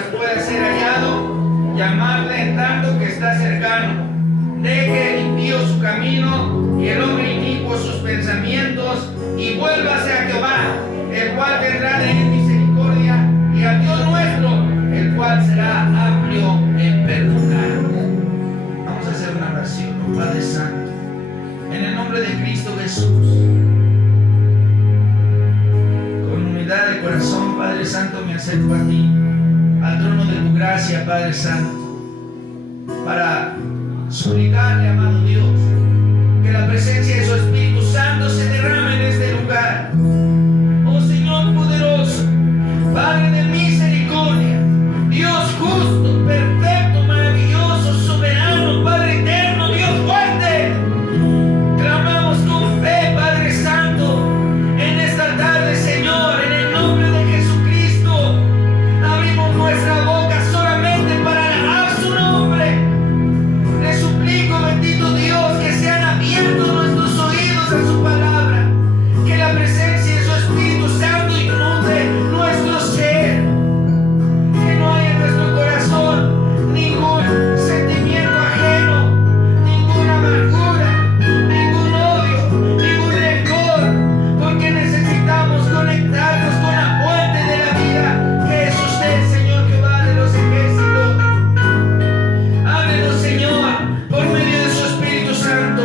mientras pueda ser hallado, llamadle en tanto que está cercano. Deje el impío su camino y el hombre inicuo sus pensamientos, y vuélvase a Jehová, el cual tendrá de él misericordia, y al Dios nuestro, el cual será amplio en perdonar. Vamos a hacer una oración, Padre Santo, en el nombre de Cristo Jesús. Con humildad de corazón, Padre Santo, me acerco a ti, al trono de tu gracia, Padre Santo, para suplicarle, amado Dios, que la presencia de su Espíritu Santo se derrame en este lugar. Oh Señor poderoso, Padre de misericordia, Dios justo, perfecto, maravilloso, soberano, Padre eterno, Dios fuerte, clamamos con fe, Padre Santo, en esta tarde, Señor, en el nombre de Jesucristo, abrimos nuestra boca solamente para alabar su nombre. Le suplico, bendito Dios, que sean abiertos nuestros oídos a su palabra, que la presencia de su Espíritu Santo inunde nuestro ser, que no haya en nuestro corazón ningún sentimiento ajeno, ninguna amargura, ningún odio, ningún rencor, porque necesitamos conectarnos con la fuente de la vida, que es usted, Señor Jehová de los ejércitos. Háblenos, Señor, por medio de su Espíritu Santo.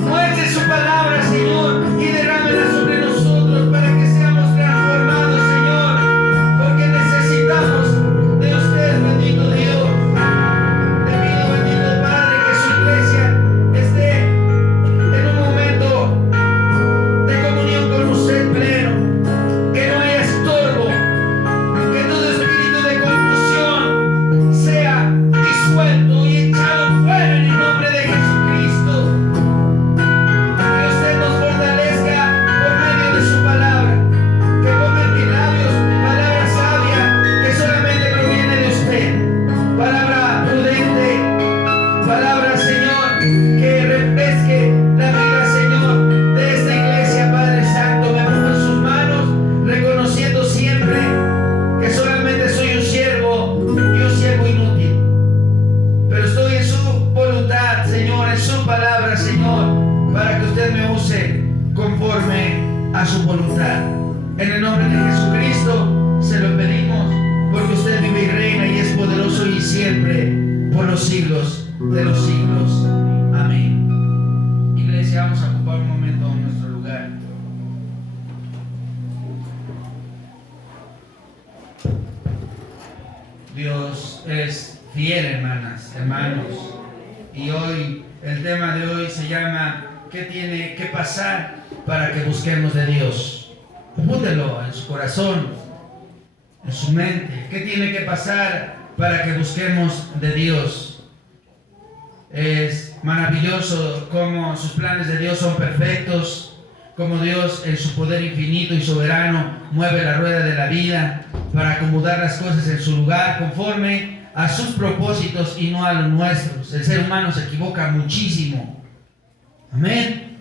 Muestre su palabra, Señor, y derrámela sobre nosotros para que seamos transformados, Señor, porque necesitamos de usted, bendito Dios. Te pido, bendito Padre, que su iglesia esté en un momento de comunión con usted pleno, que no haya estorbo, que todo espíritu de confusión sea disuelto y echado fuera en el nombre de Jesucristo. Que usted nos fortalezca por medio de su palabra, que ponga en mis labios palabra sabia que solamente proviene de usted, palabra prudente, palabra, Señor, que refresque la vida, Señor, de esta iglesia. Padre Santo, me pongo en sus manos, reconociendo siempre que solamente soy un siervo inútil, pero estoy en su voluntad, Señor, en su palabra, Señor, para que usted me use conforme a su voluntad. En el nombre de Jesucristo se lo pedimos, porque usted vive y reina y es poderoso y siempre por los siglos de los siglos. Amén. Iglesia, vamos a ocupar un momento en nuestro lugar. Dios es fiel, hermanas, hermanos. Y hoy, el tema de hoy se llama ¿qué tiene que pasar para que busquemos de Dios? Apúntelo en su corazón, en su mente. ¿Qué tiene que pasar para que busquemos de Dios? Es maravilloso cómo sus planes de Dios son perfectos, cómo Dios en su poder infinito y soberano mueve la rueda de la vida para acomodar las cosas en su lugar conforme a sus propósitos y no a los nuestros. El ser humano se equivoca muchísimo. Amén.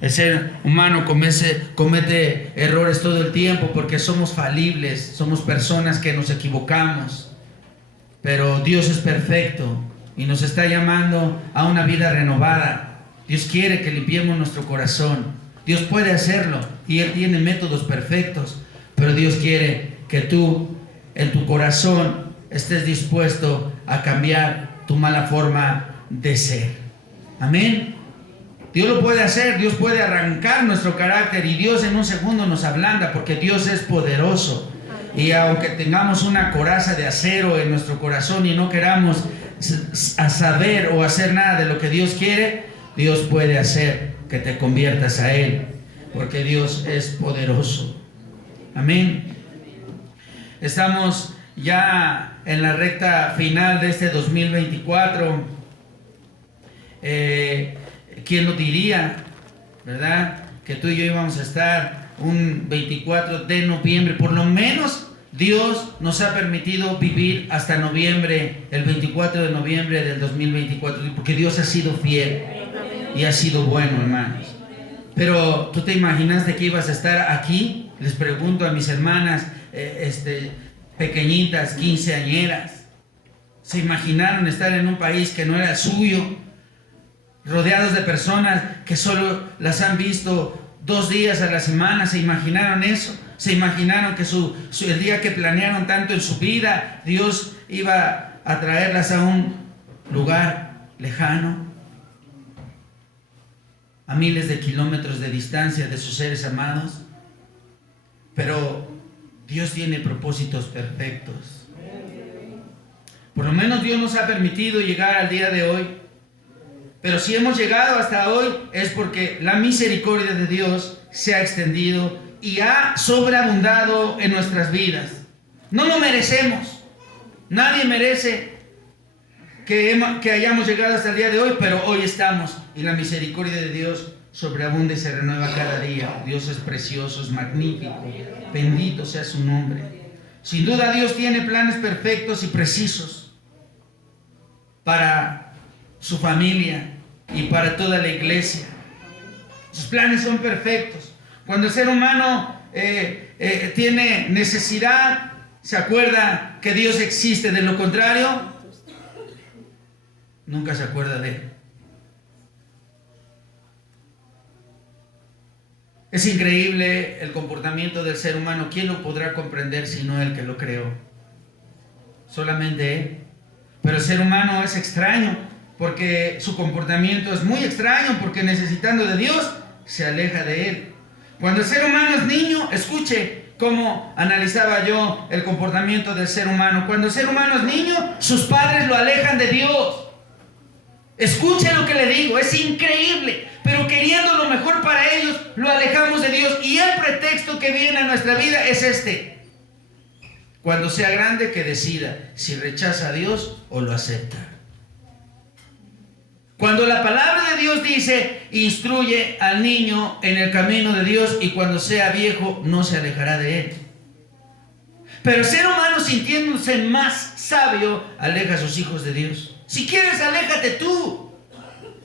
El ser humano comete errores todo el tiempo porque somos falibles, somos personas que nos equivocamos. Pero Dios es perfecto y nos está llamando a una vida renovada. Dios quiere que limpiemos nuestro corazón. Dios puede hacerlo y Él tiene métodos perfectos, pero Dios quiere que tú en tu corazón estés dispuesto a cambiar tu mala forma de ser. Amén. Dios lo puede hacer, Dios puede arrancar nuestro carácter y Dios en un segundo nos ablanda porque Dios es poderoso. Y aunque tengamos una coraza de acero en nuestro corazón y no queramos saber o hacer nada de lo que Dios quiere, Dios puede hacer que te conviertas a Él, porque Dios es poderoso. Amén. Estamos ya en la recta final de este 2024. ¿Quién lo diría, verdad? Que tú y yo íbamos a estar un 24 de noviembre. Por lo menos Dios nos ha permitido vivir hasta noviembre, el 24 de noviembre del 2024, porque Dios ha sido fiel y ha sido bueno, hermanos. Pero ¿tú te imaginaste que ibas a estar aquí? Les pregunto a mis hermanas, pequeñitas, quinceañeras. Se imaginaron estar en un país que no era suyo, rodeados de personas que solo las han visto 2 días a la semana. ¿Se imaginaron eso? ¿Se imaginaron que el día que planearon tanto en su vida, Dios iba a traerlas a un lugar lejano, a miles de kilómetros de distancia de sus seres amados? Pero Dios tiene propósitos perfectos. Por lo menos Dios nos ha permitido llegar al día de hoy. Pero si hemos llegado hasta hoy es porque la misericordia de Dios se ha extendido y ha sobreabundado en nuestras vidas. No lo merecemos. Nadie merece que hayamos llegado hasta el día de hoy, pero hoy estamos, y la misericordia de Dios sobreabunda y se renueva cada día. Dios es precioso, es magnífico. Bendito sea su nombre. Sin duda Dios tiene planes perfectos y precisos para su familia y para toda la iglesia. Sus planes son perfectos. Cuando el ser humano tiene necesidad, se acuerda que Dios existe. De lo contrario, nunca se acuerda de él. Es increíble el comportamiento del ser humano. ¿Quién lo podrá comprender sino el que lo creó? Solamente él. Pero el ser humano es extraño, porque su comportamiento es muy extraño, porque necesitando de Dios se aleja de él. Cuando el ser humano es niño, escuche cómo analizaba yo el comportamiento del ser humano. Cuando el ser humano es niño, sus padres lo alejan de Dios. Escuche lo que le digo, es increíble, pero queriendo lo mejor para ellos, lo alejamos de Dios. Y el pretexto que viene a nuestra vida es este: cuando sea grande, que decida si rechaza a Dios o lo acepta. Cuando la palabra de Dios dice, instruye al niño en el camino de Dios, y cuando sea viejo no se alejará de él. Pero el ser humano, sintiéndose más sabio, aleja a sus hijos de Dios. Si quieres, aléjate tú,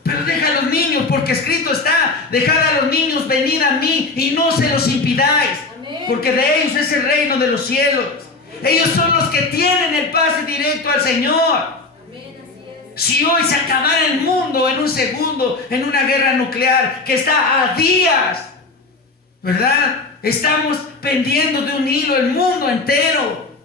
pero deja a los niños, porque escrito está: dejad a los niños, venid a mí y no se los impidáis, porque de ellos es el reino de los cielos. Ellos son los que tienen el pase directo al Señor. Si hoy se acabara el mundo en un segundo, en una guerra nuclear que está a días, ¿verdad? Estamos pendiendo de un hilo el mundo entero.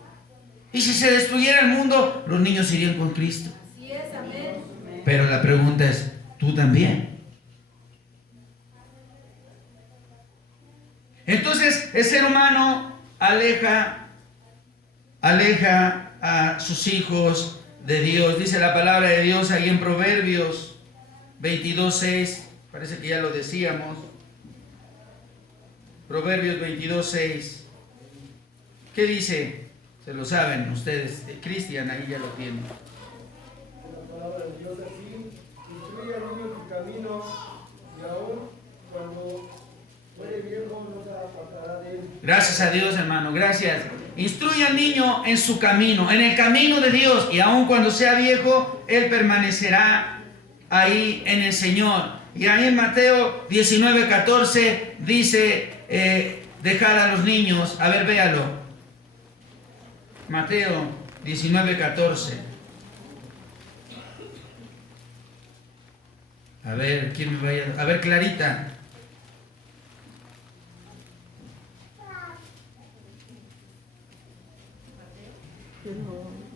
Y si se destruyera el mundo, los niños irían con Cristo. Así es, amén. Pero la pregunta es, ¿tú también? Entonces el ser humano aleja a sus hijos de Dios. Dice la palabra de Dios ahí en Proverbios 22:6. Parece que ya lo decíamos. Proverbios 22:6. ¿Qué dice? Se lo saben ustedes. Cristian ahí ya lo tiene. La palabra de Dios así: instruye al niño en su camino, y aún cuando fuere viejo no se apartará de él. Gracias a Dios, hermano, gracias. Instruye al niño en su camino, en el camino de Dios, y aun cuando sea viejo, él permanecerá ahí en el Señor. Y ahí en Mateo 19:14 dice, dejad a los niños. A ver, véalo. Mateo 19:14. A ver, ¿quién me vaya? A ver, Clarita.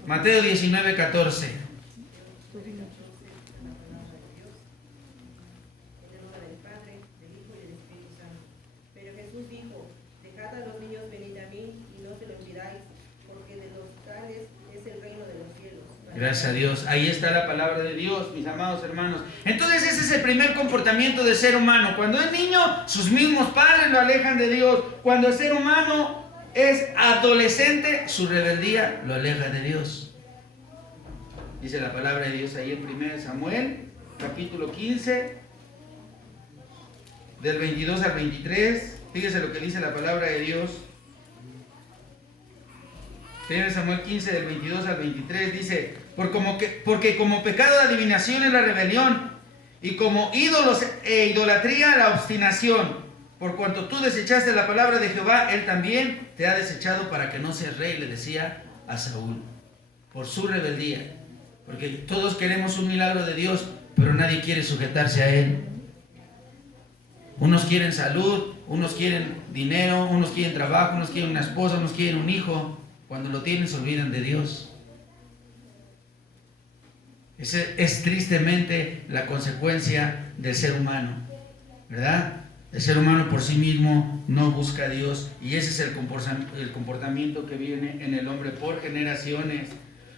Mateo 19:14. Pero Jesús dijo: dejad a los niños venid a mí, y no se lo impidáis, porque de los tales es el reino de los cielos. Gracias a Dios. Ahí está la palabra de Dios, mis amados hermanos. Entonces ese es el primer comportamiento del ser humano. Cuando es niño, sus mismos padres lo alejan de Dios. Cuando el ser humano es adolescente, su rebeldía lo aleja de Dios. Dice la palabra de Dios ahí en 1 Samuel, capítulo 15, del 22 al 23. Fíjese lo que dice la palabra de Dios. 1 Samuel 15, del 22 al 23, dice: porque como pecado de adivinación es la rebelión, y como ídolos e idolatría la obstinación. por cuanto tú desechaste la palabra de Jehová, él también te ha desechado para que no seas rey, le decía a Saúl, por su rebeldía. Porque todos queremos un milagro de Dios, pero nadie quiere sujetarse a él. Unos quieren salud, unos quieren dinero, unos quieren trabajo, unos quieren una esposa, unos quieren un hijo. Cuando lo tienen se olvidan de Dios. Esa es tristemente la consecuencia del ser humano, ¿verdad? El ser humano por sí mismo no busca a Dios, y ese es el comportamiento que viene en el hombre por generaciones.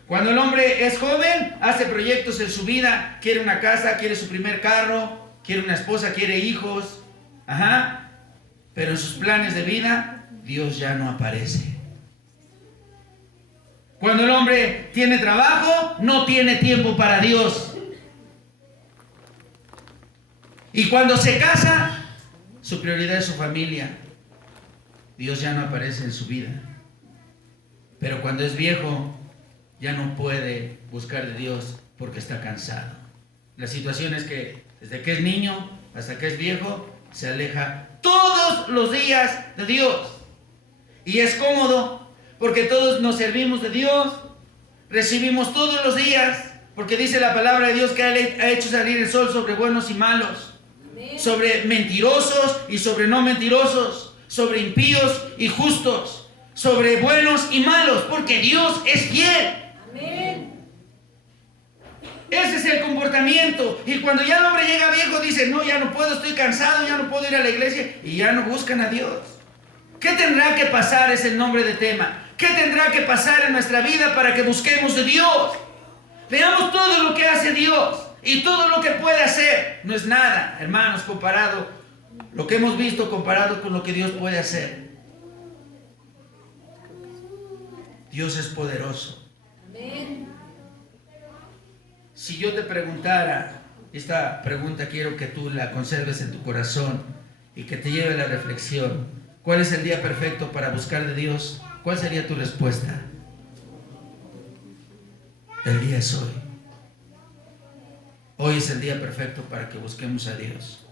Cuando el hombre es joven, hace proyectos en su vida, quiere una casa, quiere su primer carro, quiere una esposa, quiere hijos, pero en sus planes de vida, Dios ya no aparece. Cuando el hombre tiene trabajo, no tiene tiempo para Dios. Y cuando se casa, su prioridad es su familia. Dios ya no aparece en su vida. Pero cuando es viejo, ya no puede buscar de Dios porque está cansado. La situación es que desde que es niño hasta que es viejo, se aleja todos los días de Dios. Y es cómodo porque todos nos servimos de Dios, recibimos todos los días, porque dice la palabra de Dios que ha hecho salir el sol sobre buenos y malos, sobre mentirosos y sobre no mentirosos, sobre impíos y justos, sobre buenos y malos, porque Dios es fiel. Amén. Ese es el comportamiento. Y cuando ya el hombre llega viejo, dice, no, ya no puedo, estoy cansado, ya no puedo ir a la iglesia, y ya no buscan a Dios. ¿Qué tendrá que pasar? Es el nombre de tema. ¿Qué tendrá que pasar en nuestra vida para que busquemos de Dios? Veamos todo lo que hace Dios y todo lo que puede hacer. No es nada, hermanos, comparado, lo que hemos visto comparado con lo que Dios puede hacer. Dios es poderoso. Amén. Si yo te preguntara, esta pregunta quiero que tú la conserves en tu corazón y que te lleve a la reflexión. ¿Cuál es el día perfecto para buscar de Dios? ¿Cuál sería tu respuesta? El día es hoy. Hoy es el día perfecto para que busquemos a Dios,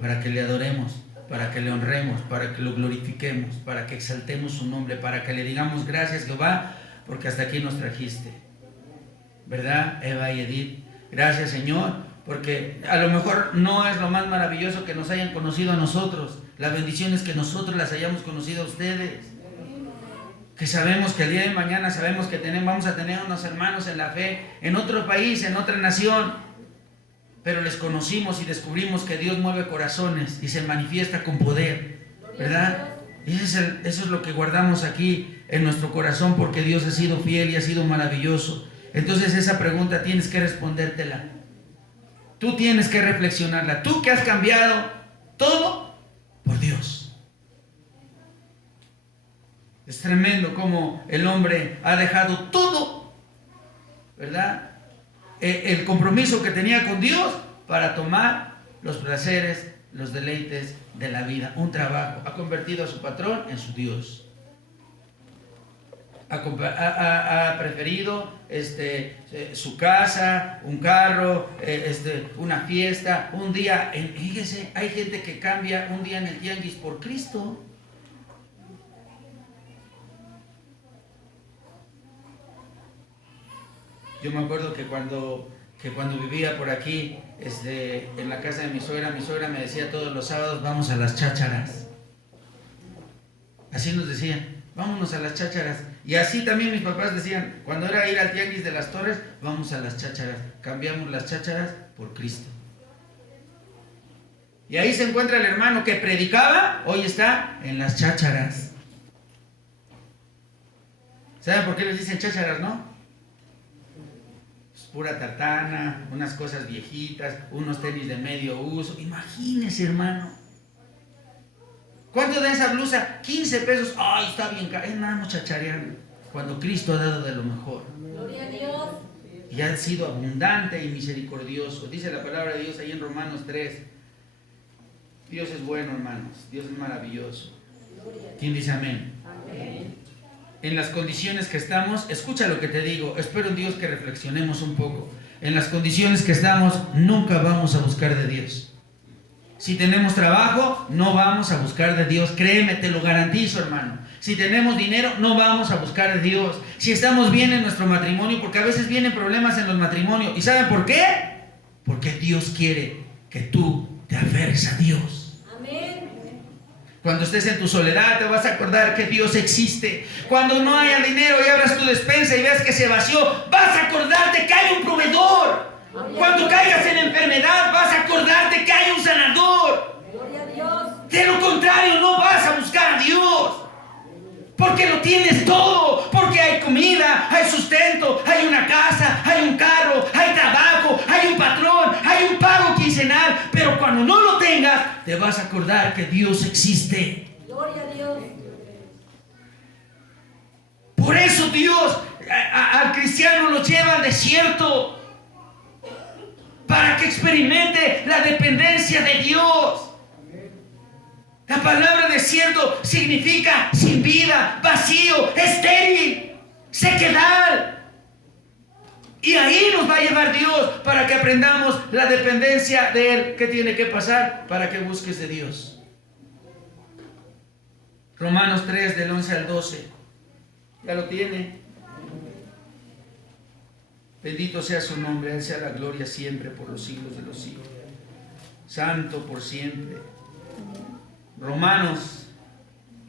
para que le adoremos, para que le honremos, para que lo glorifiquemos, para que exaltemos su nombre, para que le digamos gracias, Jehová, porque hasta aquí nos trajiste. ¿Verdad, Eva y Edith? Gracias, Señor, porque a lo mejor no es lo más maravilloso que nos hayan conocido a nosotros. La bendición es que nosotros las hayamos conocido a ustedes. Que sabemos que el día de mañana sabemos que vamos a tener unos hermanos en la fe, en otro país, en otra nación. Pero les conocimos y descubrimos que Dios mueve corazones y se manifiesta con poder, ¿verdad? Y eso es lo que guardamos aquí en nuestro corazón, porque Dios ha sido fiel y ha sido maravilloso. Entonces esa pregunta tienes que respondértela. Tú tienes que reflexionarla. Tú que has cambiado todo por Dios. Es tremendo cómo el hombre ha dejado todo, ¿verdad? El compromiso que tenía con Dios para tomar los placeres, los deleites de la vida, un trabajo. Ha convertido a su patrón en su Dios. Ha preferido su casa, un carro, una fiesta, un día. Fíjese, hay gente que cambia un día en el tianguis por Cristo. Yo me acuerdo que cuando vivía por aquí, en la casa de mi suegra me decía todos los sábados, vamos a las chácharas. Así nos decían, vámonos a las chácharas. Y así también mis papás decían, cuando era ir al tianguis de las Torres, vamos a las chácharas. Cambiamos las chácharas por Cristo. Y ahí se encuentra el hermano que predicaba, hoy está en las chácharas. ¿Saben por qué les dicen chácharas, no? Pura tartana, unas cosas viejitas, unos tenis de medio uso. Imagínese, hermano. ¿Cuánto da esa blusa? 15 pesos. Ay, está bien caro. Es nada, chachareando. Cuando Cristo ha dado de lo mejor. Gloria a Dios. Y ha sido abundante y misericordioso. Dice la palabra de Dios ahí en Romanos 3. Dios es bueno, hermanos. Dios es maravilloso. ¿Quién dice amén? Amén. En las condiciones que estamos, escucha lo que te digo, espero en Dios que reflexionemos un poco. En las condiciones que estamos, nunca vamos a buscar de Dios. Si tenemos trabajo, no vamos a buscar de Dios. Créeme, te lo garantizo, hermano. Si tenemos dinero, no vamos a buscar de Dios. Si estamos bien en nuestro matrimonio, porque a veces vienen problemas en los matrimonios. ¿Y saben por qué? Porque Dios quiere que tú te aferres a Dios. Amén. Cuando estés en tu soledad, te vas a acordar que Dios existe. Cuando no haya dinero y abras tu despensa y veas que se vació, vas a acordarte que hay un proveedor. Cuando caigas en enfermedad, vas a acordarte que hay un sanador. Gloria a Dios. De lo contrario, no vas a buscar a Dios. Porque lo tienes todo. Porque hay comida, hay sustento, hay una casa, hay un carro, hay trabajo, hay un patrón, hay un pago quincenal. Pero cuando no lo tengas, te vas a acordar que Dios existe. Gloria a Dios. Por eso Dios al cristiano lo lleva al desierto. Para que experimente la dependencia de Dios. La palabra desierto significa sin vida, vacío, estéril, sequedad. Y ahí nos va a llevar Dios para que aprendamos la dependencia de Él. ¿Qué tiene que pasar? Para que busques de Dios. Romanos 3, del 11 al 12. ¿Ya lo tiene? Bendito sea su nombre, a Él sea la gloria siempre por los siglos de los siglos. Santo por siempre. Romanos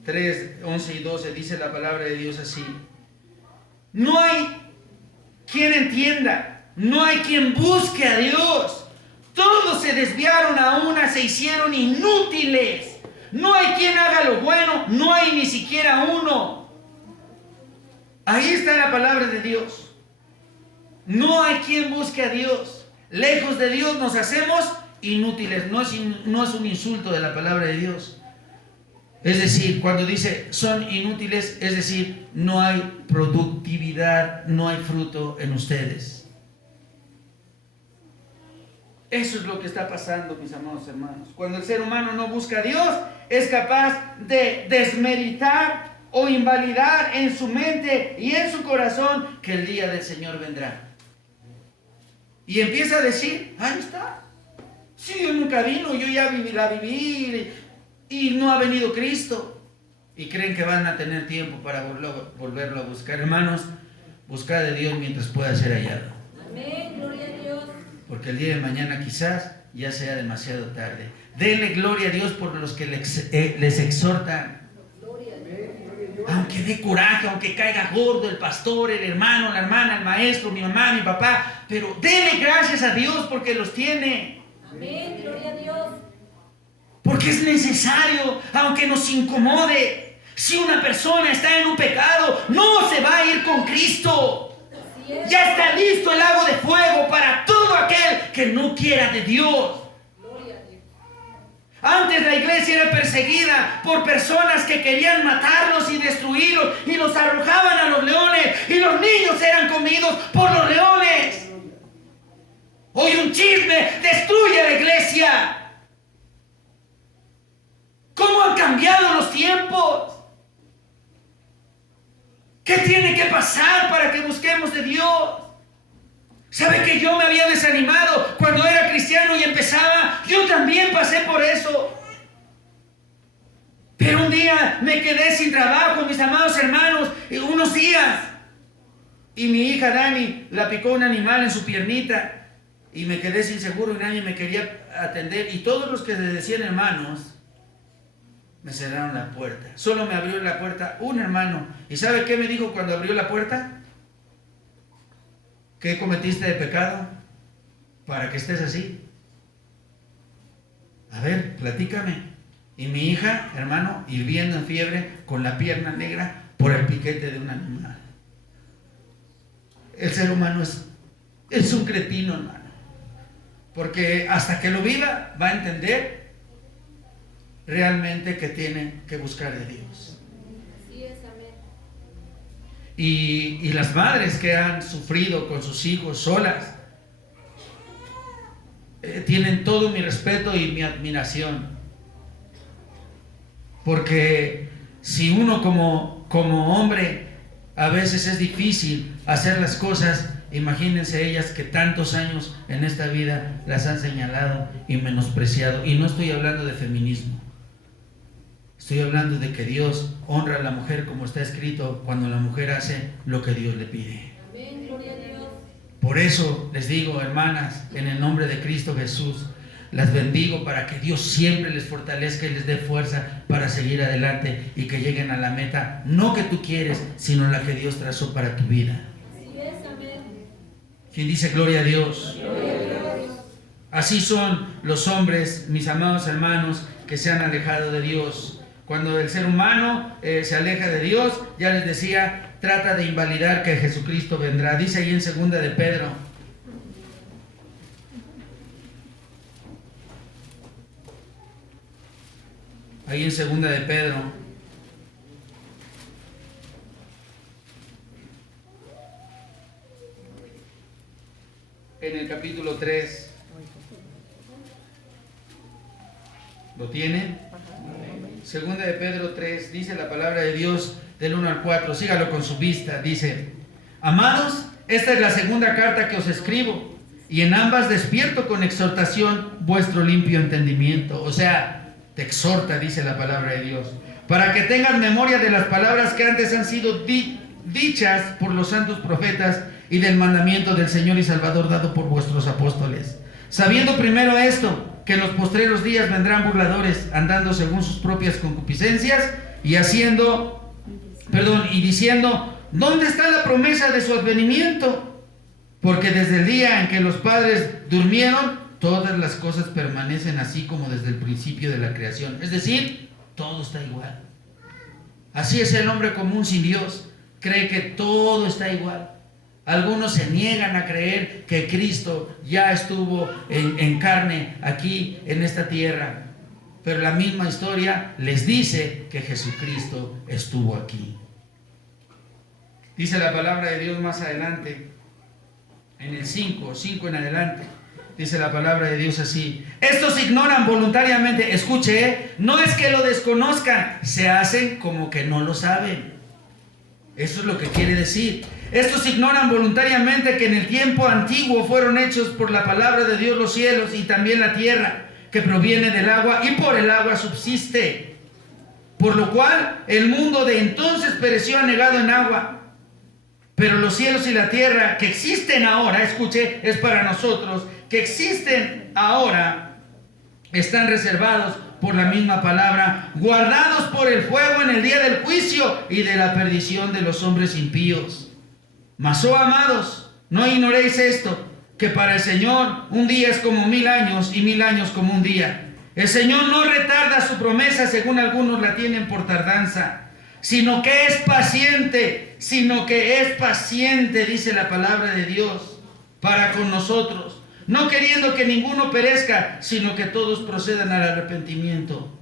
3, 11 y 12 dice la palabra de Dios así: no hay quien entienda, no hay quien busque a Dios. Todos se desviaron a una, se hicieron inútiles. No hay quien haga lo bueno, no hay ni siquiera uno. Ahí está la palabra de Dios. No hay quien busque a Dios. Lejos de Dios nos hacemos inútiles. No es un insulto de la palabra de Dios. Es decir, cuando dice son inútiles, es decir, no hay productividad, no hay fruto en ustedes. Eso es lo que está pasando, mis amados hermanos. Cuando el ser humano no busca a Dios, es capaz de desmeritar o invalidar en su mente y en su corazón que el día del Señor vendrá. Y empieza a decir, ahí está. Sí, yo nunca vino, yo ya la viví y no ha venido Cristo. Y creen que van a tener tiempo para volverlo a buscar. Hermanos, buscad de Dios mientras pueda ser hallado. Amén. Gloria a Dios. Porque el día de mañana quizás ya sea demasiado tarde. Denle gloria a Dios por los que les exhortan. Gloria a Dios. Aunque dé coraje, aunque caiga gordo el pastor, el hermano, la hermana, el maestro, mi mamá, mi papá, pero denle gracias a Dios porque los tiene. Amén. Gloria a Dios. Porque es necesario, aunque nos incomode. Si una persona está en un pecado, no se va a ir con Cristo. Así es. Ya está listo el lago de fuego para todo aquel que no quiera de Dios. Gloria a Dios. Antes la iglesia era perseguida por personas que querían matarlos y destruirlos y los arrojaban a los leones y los niños eran comidos por los leones. Hoy un chisme destruye a la iglesia. ¿Cómo han cambiado los tiempos? ¿Qué tiene que pasar para que busquemos de Dios? ¿Sabe que yo me había desanimado cuando era cristiano y empezaba? Yo también pasé por eso. Pero un día me quedé sin trabajo, mis amados hermanos, unos días. Y mi hija Dani la picó un animal en su piernita. Y me quedé sin seguro y nadie me quería atender. Y todos los que le decían hermanos, me cerraron la puerta. Solo me abrió la puerta un hermano. ¿Y sabe qué me dijo cuando abrió la puerta? ¿Qué cometiste de pecado para que estés así? A ver, platícame. Y mi hija, hermano, hirviendo en fiebre, con la pierna negra por el piquete de un animal. El ser humano es un cretino, hermano. Porque hasta que lo viva, va a entender realmente que tiene que buscar de Dios. Así es, amén. Y las madres que han sufrido con sus hijos solas, tienen todo mi respeto y mi admiración. Porque si uno como hombre, a veces es difícil hacer las cosas Imagínense ellas que tantos años en esta vida las han señalado y menospreciado. Y no estoy hablando de feminismo. Estoy hablando de que Dios honra a la mujer como está escrito cuando la mujer hace lo que Dios le pide. Amén, gloria a Dios. Por eso les digo, hermanas, en el nombre de Cristo Jesús, las bendigo para que Dios siempre les fortalezca y les dé fuerza para seguir adelante y que lleguen a la meta, no que tú quieres, sino la que Dios trazó para tu vida. Así es, amén. ¿Quién dice gloria a Dios? Gloria a Dios. Así son los hombres, mis amados hermanos, que se han alejado de Dios. Cuando el ser humano se aleja de Dios, ya les decía, trata de invalidar que Jesucristo vendrá. Dice ahí en 2 de Pedro. Ahí en 2 de Pedro. En el capítulo 3. ¿Lo tienen? Segunda de Pedro 3, dice la palabra de Dios del 1 al 4, sígalo con su vista, dice: amados, esta es la segunda carta que os escribo, y en ambas despierto con exhortación vuestro limpio entendimiento. O sea, te exhorta, dice la palabra de Dios, para que tengas memoria de las palabras que antes han sido dichas por los santos profetas y del mandamiento del Señor y Salvador dado por vuestros apóstoles. Sabiendo primero esto, que en los postreros días vendrán burladores, andando según sus propias concupiscencias y diciendo: ¿dónde está la promesa de su advenimiento? Porque desde el día en que los padres durmieron, todas las cosas permanecen así como desde el principio de la creación. Es decir, todo está igual. Así es el hombre común sin Dios, cree que todo está igual. Algunos se niegan a creer que Cristo ya estuvo en carne aquí en esta tierra, pero la misma historia les dice que Jesucristo estuvo aquí. Dice la palabra de Dios más adelante, en el 5 en adelante, dice la palabra de Dios así: estos ignoran voluntariamente, escuche, no es que lo desconozcan, se hacen como que no lo saben. Eso es lo que quiere decir. Estos ignoran voluntariamente que en el tiempo antiguo fueron hechos por la palabra de Dios los cielos y también la tierra, que proviene del agua y por el agua subsiste. Por lo cual el mundo de entonces pereció anegado en agua. Pero los cielos y la tierra que existen ahora, escuche, es para nosotros, que existen ahora, están reservados por la misma palabra, guardados por el fuego en el día del juicio y de la perdición de los hombres impíos. Mas, oh amados, no ignoréis esto, que para el Señor un día es como 1000 años y 1000 años como un día. El Señor no retarda su promesa, según algunos la tienen por tardanza, sino que es paciente, dice la palabra de Dios, para con nosotros, no queriendo que ninguno perezca, sino que todos procedan al arrepentimiento.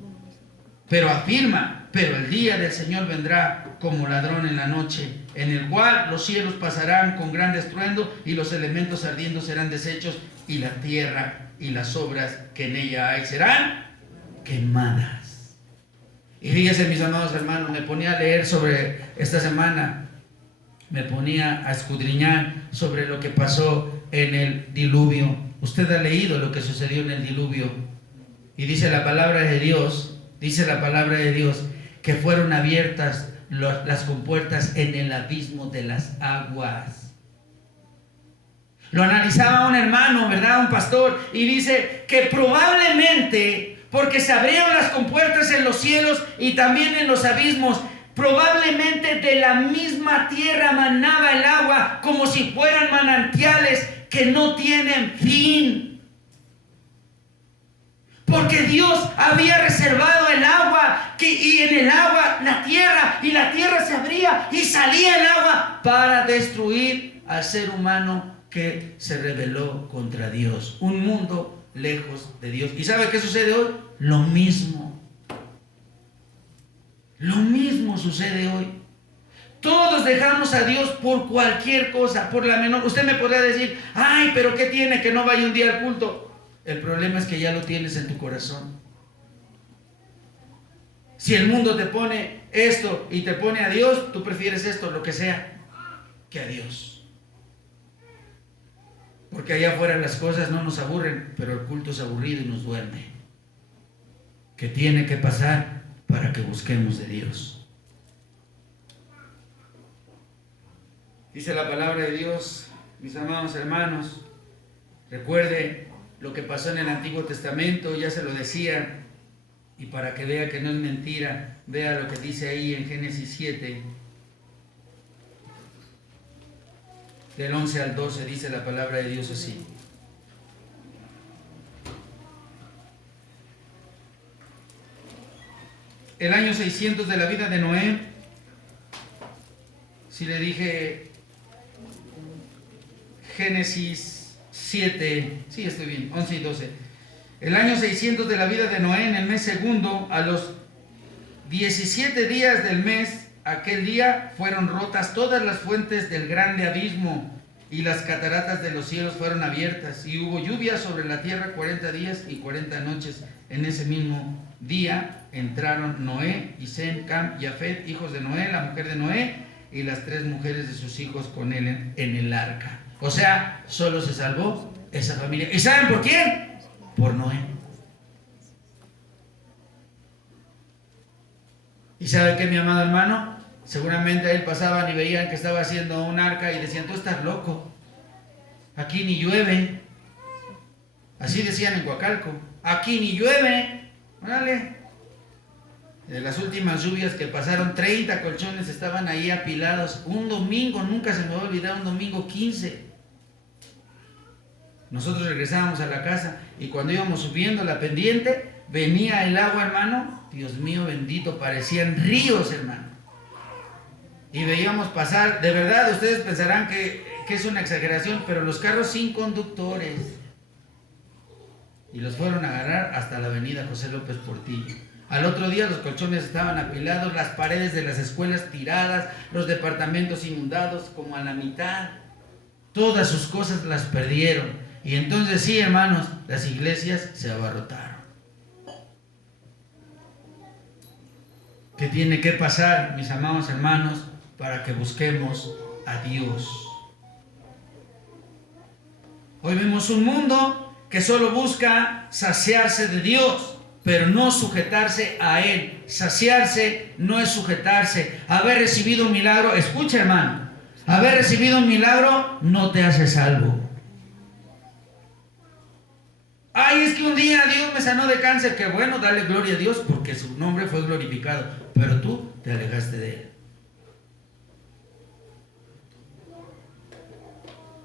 Pero afirma: pero el día del Señor vendrá como ladrón en la noche, en el cual los cielos pasarán con gran estruendo y los elementos ardiendo serán deshechos y la tierra y las obras que en ella hay serán quemadas. Y fíjense, mis amados hermanos, me ponía a leer sobre esta semana, me ponía a escudriñar sobre lo que pasó en el diluvio. Usted ha leído lo que sucedió en el diluvio y dice la palabra de Dios, que fueron abiertas las compuertas en el abismo de las aguas. Lo analizaba un hermano, ¿verdad? Un pastor, y dice que probablemente, porque se abrieron las compuertas en los cielos y también en los abismos, probablemente de la misma tierra manaba el agua como si fueran manantiales que no tienen fin. Porque Dios había reservado el agua y en el agua la tierra, y la tierra se abría y salía el agua para destruir al ser humano que se rebeló contra Dios. Un mundo lejos de Dios. ¿Y sabe qué sucede hoy? Lo mismo. Lo mismo sucede hoy. Todos dejamos a Dios por cualquier cosa, por la menor. Usted me podría decir: ay, pero ¿qué tiene que no vaya un día al culto? El problema es que ya lo tienes en tu corazón. Si el mundo te pone esto y te pone a Dios, tú prefieres esto, lo que sea, que a Dios. Porque allá afuera las cosas no nos aburren, pero el culto es aburrido y nos duerme. ¿Qué tiene que pasar para que busquemos de Dios? Dice la palabra de Dios, mis amados hermanos, recuerde lo que pasó en el Antiguo Testamento, ya se lo decía, y para que vea que no es mentira, vea lo que dice ahí en Génesis 7, del 11 al 12, dice la palabra de Dios así. El año 600 de la vida de Noé, si le dije Génesis 7, sí estoy bien, 11 y 12. El año 600 de la vida de Noé, en el mes segundo, a los 17 días del mes, aquel día fueron rotas todas las fuentes del grande abismo y las cataratas de los cielos fueron abiertas y hubo lluvia sobre la tierra 40 días y 40 noches. En ese mismo día entraron Noé y Sem, Cam y Jafet, hijos de Noé, la mujer de Noé y las 3 mujeres de sus hijos con él en el arca. O sea, solo se salvó esa familia. ¿Y saben por quién? Por Noé. ¿Y sabe qué, mi amado hermano? Seguramente a él pasaban y veían que estaba haciendo un arca y decían, tú estás loco, aquí ni llueve. Así decían en Coacalco, aquí ni llueve. Órale. De las últimas lluvias que pasaron, 30 colchones estaban ahí apilados. Un domingo, nunca se me va a olvidar, un domingo 15. Nosotros regresábamos a la casa y cuando íbamos subiendo la pendiente, venía el agua, hermano. Dios mío bendito, parecían ríos, hermano. Y veíamos pasar, de verdad, ustedes pensarán que es una exageración, pero los carros sin conductores. Y los fueron a agarrar hasta la avenida José López Portillo. Al otro día los colchones estaban apilados, las paredes de las escuelas tiradas, los departamentos inundados como a la mitad. Todas sus cosas las perdieron. Y entonces sí, hermanos, las iglesias se abarrotaron. ¿Qué tiene que pasar, mis amados hermanos, para que busquemos a Dios? Hoy vemos un mundo que solo busca saciarse de Dios, pero no sujetarse a Él. Saciarse no es sujetarse. Haber recibido un milagro, escucha, hermano, haber recibido un milagro no te hace salvo. Ay, es que un día Dios me sanó de cáncer. Que bueno, dale gloria a Dios porque su nombre fue glorificado, pero tú te alejaste de Él.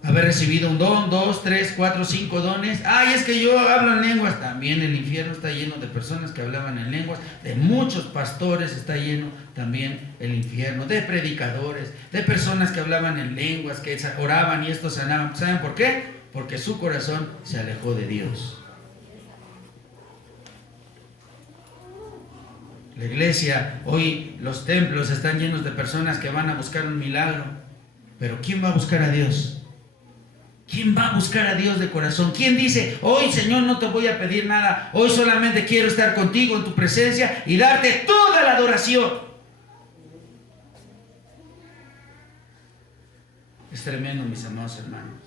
Haber recibido un don, 2, 3, 4, 5 dones. Ay, es que yo hablo en lenguas. También el infierno está lleno de personas que hablaban en lenguas. De muchos pastores está lleno también el infierno. De predicadores, de personas que hablaban en lenguas, que oraban y estos sanaban. ¿Saben por qué? Porque su corazón se alejó de Dios. La iglesia, hoy los templos están llenos de personas que van a buscar un milagro. Pero ¿quién va a buscar a Dios? ¿Quién va a buscar a Dios de corazón? ¿Quién dice, hoy Señor no te voy a pedir nada, hoy solamente quiero estar contigo en tu presencia y darte toda la adoración? Es tremendo, mis amados hermanos.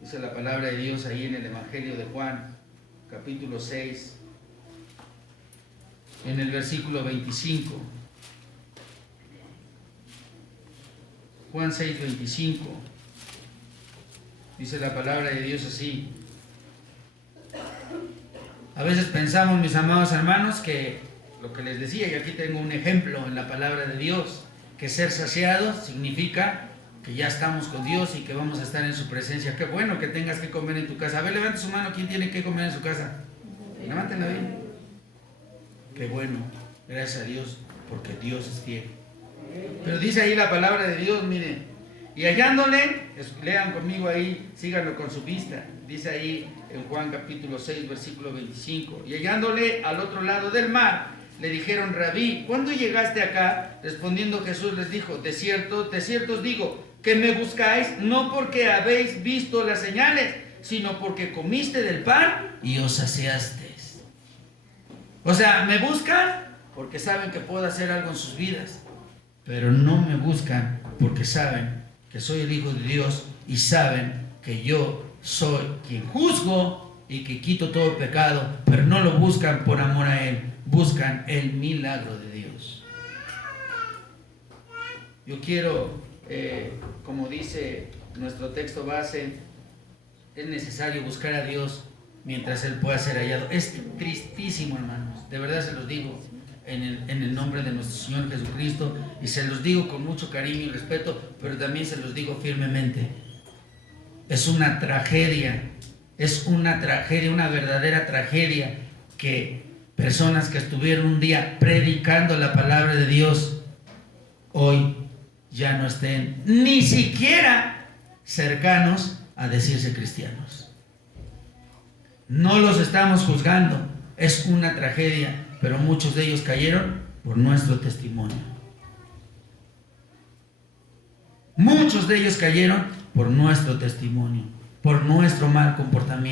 Dice la palabra de Dios ahí en el Evangelio de Juan, capítulo 6, en el versículo 25. Juan 6, 25. Dice la palabra de Dios así. A veces pensamos, mis amados hermanos, que lo que les decía, y aquí tengo un ejemplo en la palabra de Dios, que ser saciados significa que ya estamos con Dios y que vamos a estar en su presencia. Qué bueno que tengas que comer en tu casa. A ver, levante su mano, ¿quién tiene que comer en su casa? Levántenla bien. Qué bueno, gracias a Dios, porque Dios es fiel. Pero dice ahí la palabra de Dios, miren. Y hallándole, lean conmigo ahí, síganlo con su vista. Dice ahí en Juan capítulo 6, versículo 25. Y hallándole al otro lado del mar, le dijeron, Rabí, ¿cuándo llegaste acá? Respondiendo Jesús les dijo, de cierto os digo, que me buscáis no porque habéis visto las señales, sino porque comiste del pan y os saciasteis. O sea, me buscan porque saben que puedo hacer algo en sus vidas, pero no me buscan porque saben que soy el Hijo de Dios y saben que yo soy quien juzgo y que quito todo pecado, pero no lo buscan por amor a Él, buscan el milagro de Dios. Yo quiero, como dice nuestro texto base, es necesario buscar a Dios mientras Él pueda ser hallado. Es tristísimo, hermanos, de verdad se los digo en el nombre de nuestro Señor Jesucristo, y se los digo con mucho cariño y respeto, pero también se los digo firmemente. Es una tragedia, una verdadera tragedia, que personas que estuvieron un día predicando la palabra de Dios hoy ya no estén ni siquiera cercanos a decirse cristianos. No los estamos juzgando, es una tragedia, pero muchos de ellos cayeron por nuestro testimonio. Muchos de ellos cayeron por nuestro testimonio, por nuestro mal comportamiento.